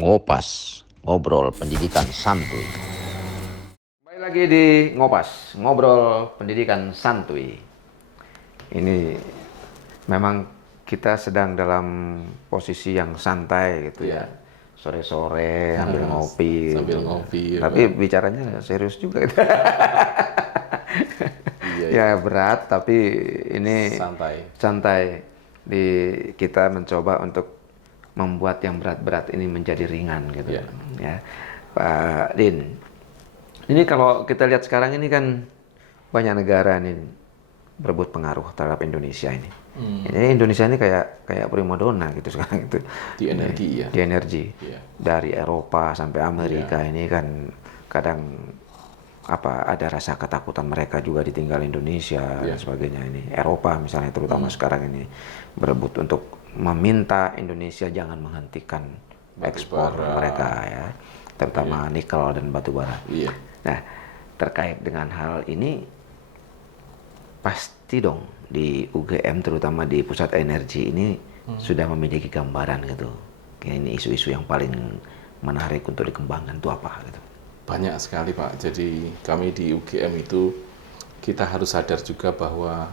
Ngopas, ngobrol pendidikan santuy. Kembali lagi di Ngopas, ngobrol pendidikan santuy. Ini memang kita sedang dalam posisi yang santai gitu ya. Iya. Sore-sore ambil ngopi. Sambil Gitu. ngopi, ya, Tapi Pak. bicaranya serius juga gitu. Iya, Ya iya. berat tapi ini Santai. santai. Kita mencoba untuk membuat yang berat-berat ini menjadi ringan gitu. Iya. Ya. Pak Din, ini kalau kita lihat sekarang ini kan banyak negara nih berebut pengaruh terhadap Indonesia ini. Ini Indonesia ini kayak primadona gitu sekarang itu. Di energi, ya. Di energi. Iya. Dari Eropa sampai Amerika ini kan kadang ada rasa ketakutan mereka juga ditinggal Indonesia dan sebagainya ini. Eropa misalnya terutama sekarang ini berebut untuk meminta Indonesia jangan menghentikan ekspor mereka ya, terutama nikel dan batu bara. Iya. Nah, terkait dengan hal ini pasti dong di UGM terutama di pusat energi ini sudah memiliki gambaran gitu. Ini isu-isu yang paling menarik untuk dikembangkan itu apa gitu. Banyak sekali, Pak. Jadi kami di UGM itu kita harus sadar juga bahwa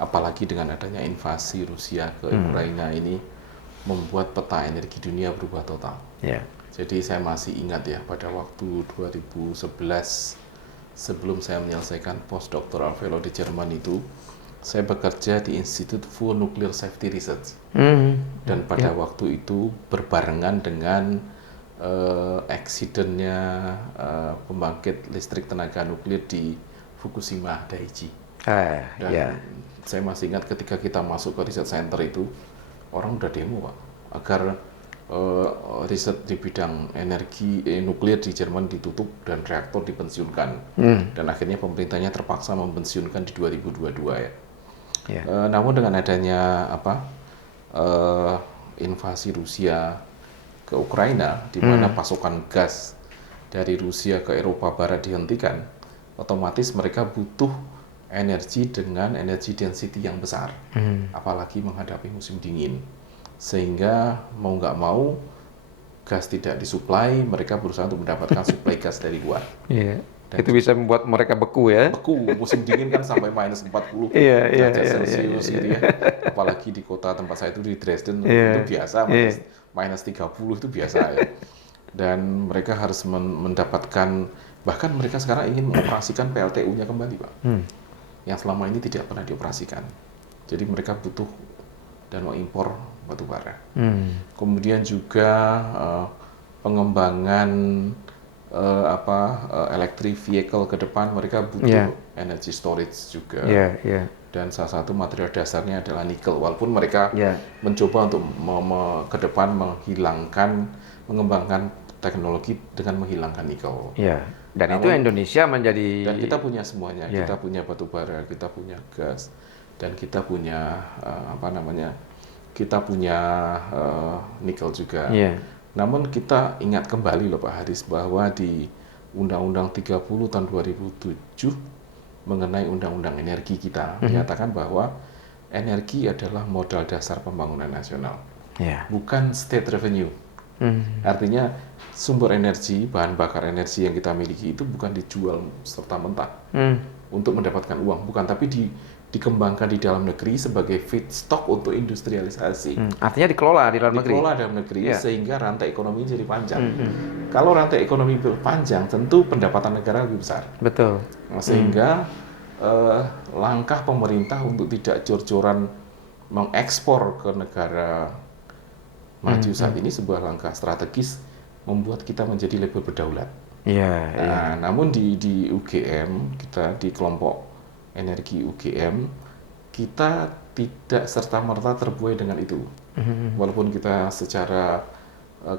apalagi dengan adanya invasi Rusia ke Ukraina ini membuat peta energi dunia berubah total. Ya. Jadi saya masih ingat ya pada waktu 2011 sebelum saya menyelesaikan postdoctoral fellow di Jerman itu, saya bekerja di Institute for Nuclear Safety Research. Dan pada waktu itu berbarengan dengan accident-nya pembangkit listrik tenaga nuklir di Fukushima Daiichi. Dan saya masih ingat ketika kita masuk ke research center itu, orang udah demo, Pak, agar riset di bidang energi nuklir di Jerman ditutup dan reaktor dipensiunkan. Dan akhirnya pemerintahnya terpaksa mempensiunkan di 2022 ya. Namun dengan adanya invasi Rusia ke Ukraina, di mana pasokan gas dari Rusia ke Eropa Barat dihentikan, otomatis mereka butuh energi dengan energy density yang besar, apalagi menghadapi musim dingin. Sehingga mau nggak mau gas tidak disuplai, mereka berusaha untuk mendapatkan suplai gas dari luar. Iya. Itu bisa membuat mereka beku ya. Beku, musim dingin kan sampai minus 40 derajat Celcius gitu ya. Apalagi di kota tempat saya itu di Dresden itu biasa, minus 30 itu biasa ya. Dan mereka harus mendapatkan, bahkan mereka sekarang ingin mengoperasikan PLTU-nya kembali, Pak. Yang selama ini tidak pernah dioperasikan. Jadi mereka butuh dan mengimpor batu bara. Kemudian juga pengembangan electric vehicle ke depan, mereka butuh energy storage juga. Dan salah satu material dasarnya adalah nikel. Walaupun mereka mencoba untuk ke depan mengembangkan teknologi dengan menghilangkan nikel. Dan namun, itu Indonesia menjadi. Dan kita punya semuanya. Kita punya batu bara, kita punya gas, dan kita punya kita punya nikel juga. Namun kita ingat kembali loh Pak Haris, bahwa di Undang-Undang 30 tahun 2007 mengenai Undang-Undang Energi kita dinyatakan bahwa energi adalah modal dasar pembangunan nasional, bukan state revenue. Artinya sumber energi, bahan bakar energi yang kita miliki itu bukan dijual serta-merta untuk mendapatkan uang, bukan, tapi dikembangkan di dalam negeri sebagai feedstock untuk industrialisasi. Artinya dikelola di dalam negeri. Dikelola dalam negeri sehingga rantai ekonomi jadi panjang. Kalau rantai ekonomi panjang, tentu pendapatan negara lebih besar. Betul. Sehingga langkah pemerintah untuk tidak jor-joran mengekspor ke negara maju saat ini sebuah langkah strategis membuat kita menjadi lebih berdaulat. Namun di UGM, kita di kelompok energi UGM, kita tidak serta-merta terbuai dengan itu. Walaupun kita secara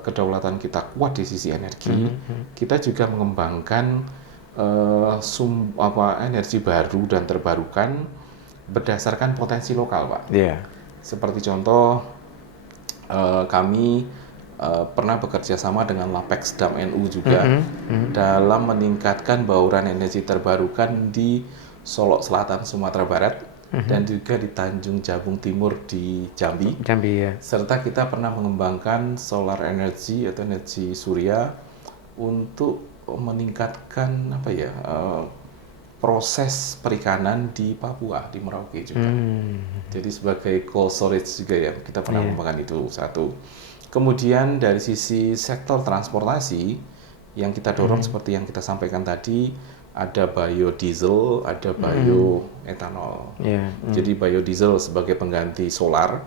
kedaulatan kita kuat di sisi energi, kita juga mengembangkan energi baru dan terbarukan berdasarkan potensi lokal, Pak. Seperti contoh, kami pernah bekerja sama dengan Lapex Dam NU juga dalam meningkatkan bauran energi terbarukan di Solok Selatan, Sumatera Barat, dan juga di Tanjung Jabung Timur di Jambi. Jambi ya. Serta kita pernah mengembangkan solar energy atau energi surya untuk meningkatkan proses perikanan di Papua, di Merauke juga. Jadi sebagai cold storage juga ya, kita pernah mengembangkan itu satu. Kemudian dari sisi sektor transportasi yang kita dorong seperti yang kita sampaikan tadi, ada biodiesel, ada bioetanol. Jadi biodiesel sebagai pengganti solar,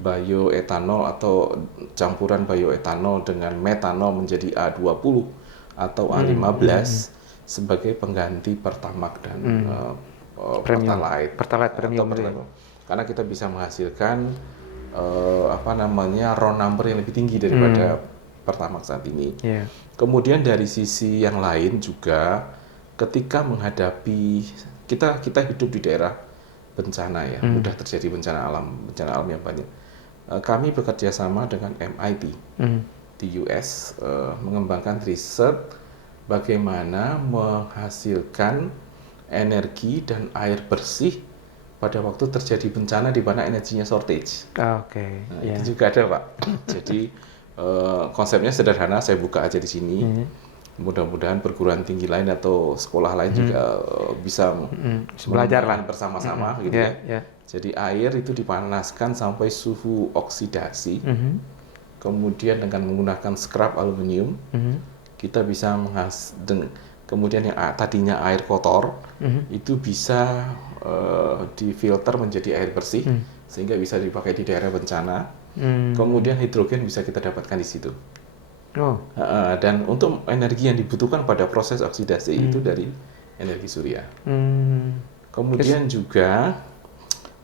bioetanol atau campuran bioetanol dengan metanol menjadi A20 atau A15 sebagai pengganti Pertamax dan Pertalite premium. Karena kita bisa menghasilkan raw number yang lebih tinggi daripada Pertamax saat ini. Kemudian dari sisi yang lain juga, ketika menghadapi kita hidup di daerah bencana ya, mudah terjadi bencana alam yang banyak. Kami bekerja sama dengan MIT di US mengembangkan riset bagaimana menghasilkan energi dan air bersih pada waktu terjadi bencana di mana energinya shortage. Itu juga ada, Pak. Jadi konsepnya sederhana, saya buka aja di sini. Mudah-mudahan perguruan tinggi lain atau sekolah lain juga bisa belajar lah bersama-sama gitu ya. Jadi air itu dipanaskan sampai suhu oksidasi. Kemudian dengan menggunakan scrub aluminium, kita bisa kemudian yang tadinya air kotor itu bisa difilter menjadi air bersih sehingga bisa dipakai di daerah bencana. Kemudian hidrogen bisa kita dapatkan di situ. Dan untuk energi yang dibutuhkan pada proses oksidasi itu dari energi surya. Kemudian juga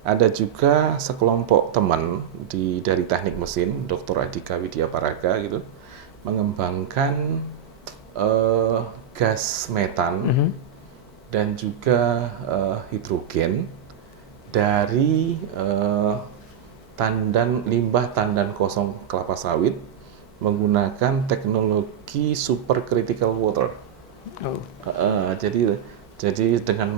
ada juga sekelompok teman dari teknik mesin, Dr. Adhika Widya Paraga gitu, mengembangkan gas metan dan juga hidrogen dari limbah tandan kosong kelapa sawit menggunakan teknologi supercritical water. Jadi dengan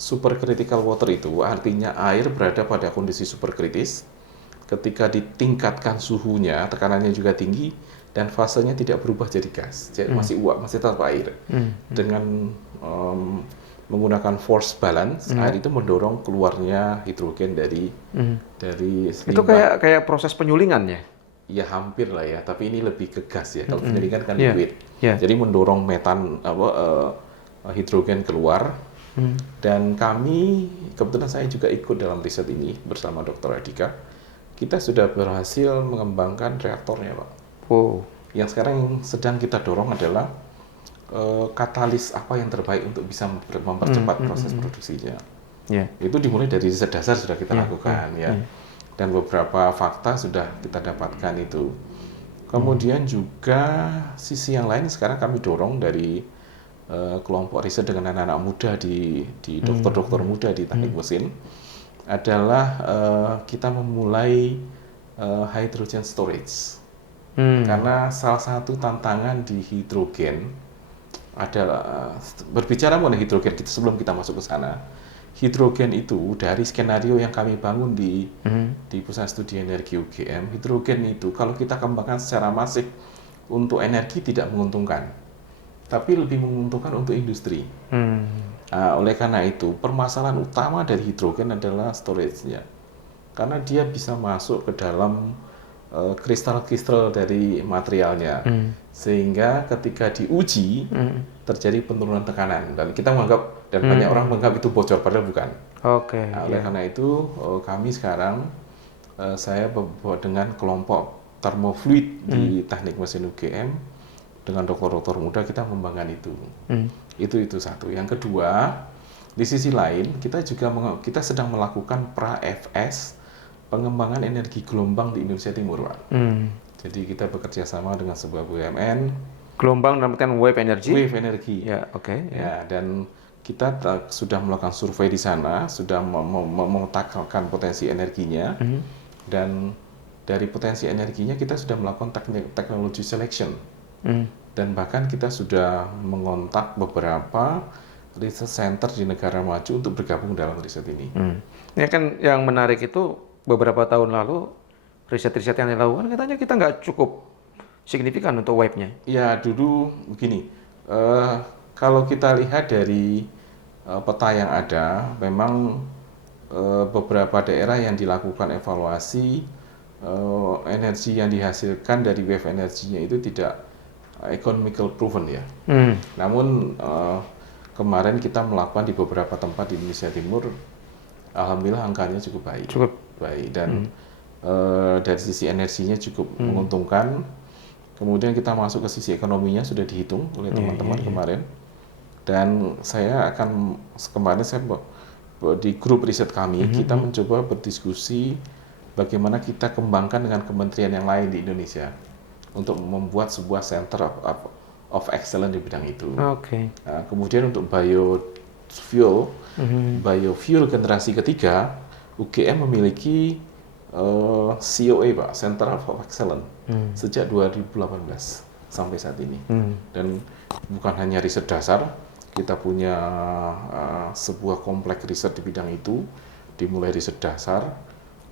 supercritical water itu artinya air berada pada kondisi superkritis. Ketika ditingkatkan suhunya, tekanannya juga tinggi dan fasenya tidak berubah jadi gas, jadi masih uap, masih tetap air. Dengan menggunakan force balance, air itu mendorong keluarnya hidrogen dari itu kayak proses penyulingan ya? Ya hampir lah ya, tapi ini lebih ke gas ya. Kalau penyulingan kan liquid. Jadi mendorong metan hidrogen keluar. Dan kami, kebetulan saya juga ikut dalam riset ini bersama Dr. Adhika. Kita sudah berhasil mengembangkan reaktornya, Pak. Yang sekarang sedang kita dorong adalah katalis apa yang terbaik untuk bisa mempercepat proses produksinya. Itu dimulai dari riset dasar sudah kita lakukan ya. Dan beberapa fakta sudah kita dapatkan itu. Kemudian juga sisi yang lain sekarang kami dorong dari kelompok riset dengan anak-anak muda di dokter-dokter muda di teknik mesin adalah kita memulai hydrogen storage. Karena salah satu tantangan di hidrogen adalah berbicara mengenai hidrogen sebelum kita masuk ke sana. Hidrogen itu dari skenario yang kami bangun di Pusat Studi Energi UGM, hidrogen itu kalau kita kembangkan secara masif untuk energi tidak menguntungkan, tapi lebih menguntungkan untuk industri. Oleh karena itu, permasalahan utama dari hidrogen adalah storage-nya, karena dia bisa masuk ke dalam kristal-kristal dari materialnya, sehingga ketika diuji terjadi penurunan tekanan dan kita menganggap dan banyak orang menganggap itu bocor padahal bukan. Oleh karena itu kami sekarang saya dengan kelompok termofluid di teknik mesin UGM dengan dokter-dokter muda kita mengembangkan itu. Itu satu. Yang kedua, di sisi lain kita sedang melakukan pra-FS pengembangan energi gelombang di Indonesia Timur, Pak. Jadi kita bekerja sama dengan sebuah BUMN. Gelombang dalam wave energy. Wave energy. Ya, Ya, dan kita sudah melakukan survei di sana, sudah memetakan potensi energinya, dan dari potensi energinya kita sudah melakukan teknologi selection, dan bahkan kita sudah mengontak beberapa riset center di negara maju untuk bergabung dalam riset ini. Ini kan yang menarik itu beberapa tahun lalu riset-riset yang dilakukan katanya kita nggak cukup signifikan untuk wave-nya. Ya dulu begini, kalau kita lihat dari peta yang ada, memang beberapa daerah yang dilakukan evaluasi energi yang dihasilkan dari wave energinya itu tidak economical proven ya. Namun kemarin kita melakukan di beberapa tempat di Indonesia Timur, alhamdulillah angkanya cukup baik. Dan dari sisi energinya cukup menguntungkan. Kemudian kita masuk ke sisi ekonominya sudah dihitung oleh teman-teman kemarin. Dan kemarin saya di grup riset kami, kita mencoba berdiskusi bagaimana kita kembangkan dengan kementerian yang lain di Indonesia untuk membuat sebuah center of excellence di bidang itu. Nah, kemudian untuk biofuel generasi ketiga, UGM memiliki COE Pak, Center of Excellence sejak 2018 sampai saat ini. Dan bukan hanya riset dasar, kita punya sebuah kompleks riset di bidang itu, dimulai riset dasar,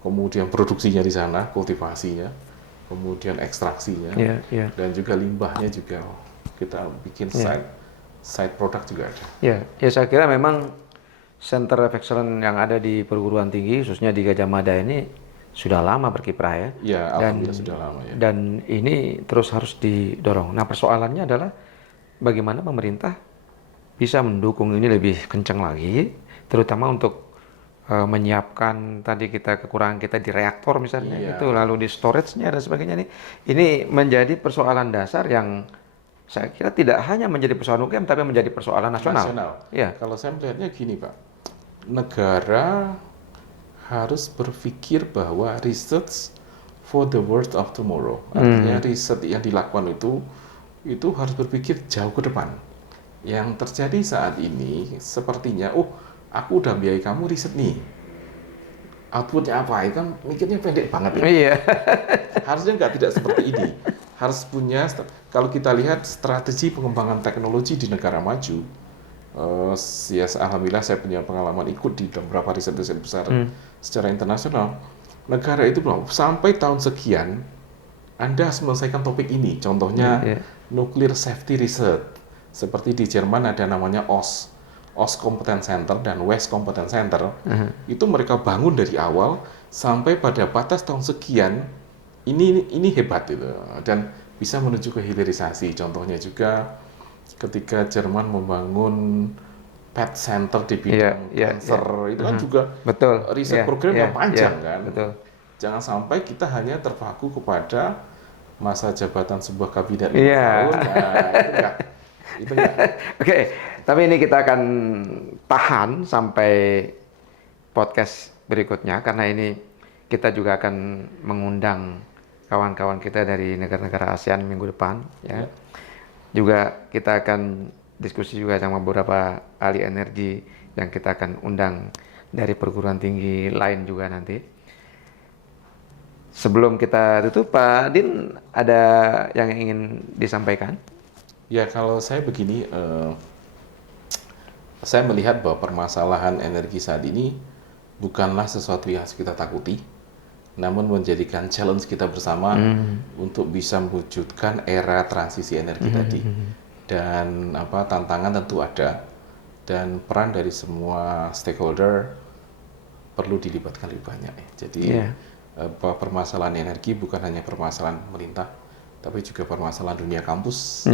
kemudian produksinya di sana, kultivasinya, kemudian ekstraksinya, dan juga limbahnya juga kita bikin side product juga ada. Ya, saya kira memang Center of Excellence yang ada di perguruan tinggi, khususnya di Gajah Mada ini sudah lama berkiprah ya. Ya, alhamdulillah sudah lama ya. Dan ini terus harus didorong. Nah, persoalannya adalah bagaimana pemerintah bisa mendukung ini lebih kencang lagi, terutama untuk menyiapkan tadi kekurangan kita di reaktor misalnya itu, lalu di storage-nya dan sebagainya ini menjadi persoalan dasar yang saya kira tidak hanya menjadi persoalan UGM tapi menjadi persoalan nasional. Ya. Kalau saya melihatnya gini Pak, negara harus berpikir bahwa research for the world of tomorrow. Artinya riset yang dilakukan itu harus berpikir jauh ke depan. Yang terjadi saat ini sepertinya, aku udah biayai kamu riset nih. Outputnya apa? Itu kan mikirnya pendek banget ya. Iya. Harusnya tidak seperti ini. Harus punya, kalau kita lihat strategi pengembangan teknologi di negara maju, alhamdulillah saya punya pengalaman ikut di beberapa riset-riset besar secara internasional. Negara itu sampai tahun sekian Anda harus menyelesaikan topik ini. Contohnya nuclear safety research. Seperti di Jerman ada namanya OS Competence Center dan West Competence Center. Itu mereka bangun dari awal sampai pada batas tahun sekian. Ini hebat itu dan bisa menuju ke hilirisasi. Contohnya juga ketika Jerman membangun PET Center di bidang cancer, itu kan juga riset program yang panjang kan. Jangan sampai kita hanya terpaku kepada masa jabatan sebuah kabinet 5 tahun. Nah, itu enggak. Oke, tapi ini kita akan tahan sampai podcast berikutnya karena ini kita juga akan mengundang kawan-kawan kita dari negara-negara ASEAN minggu depan ya. Juga kita akan diskusi juga sama beberapa ahli energi yang kita akan undang dari perguruan tinggi lain juga nanti. Sebelum kita tutup, Pak Din, ada yang ingin disampaikan? Ya, kalau saya begini, saya melihat bahwa permasalahan energi saat ini bukanlah sesuatu yang harus kita takuti, namun menjadikan challenge kita bersama untuk bisa mewujudkan era transisi energi tadi. Dan tantangan tentu ada, dan peran dari semua stakeholder perlu dilibatkan lebih banyak. Jadi permasalahan energi bukan hanya permasalahan pemerintah, tapi juga permasalahan dunia kampus,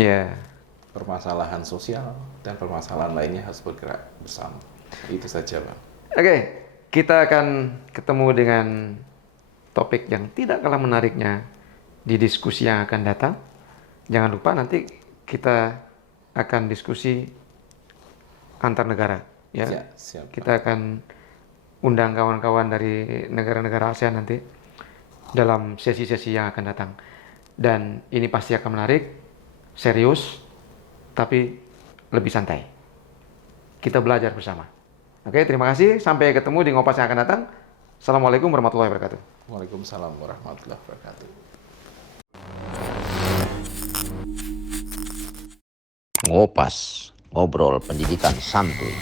permasalahan sosial, dan permasalahan lainnya harus bergerak bersama. Itu saja, Pak. Oke, kita akan ketemu dengan topik yang tidak kalah menariknya di diskusi yang akan datang. Jangan lupa nanti kita akan diskusi antar negara. Ya, siap. Kita akan undang kawan-kawan dari negara-negara ASEAN nanti dalam sesi-sesi yang akan datang. Dan ini pasti akan menarik, serius, tapi lebih santai. Kita belajar bersama. Oke, terima kasih. Sampai ketemu di Ngopas yang akan datang. Assalamualaikum warahmatullahi wabarakatuh. Waalaikumsalam warahmatullahi wabarakatuh. Ngopas. Ngobrol pendidikan santuy.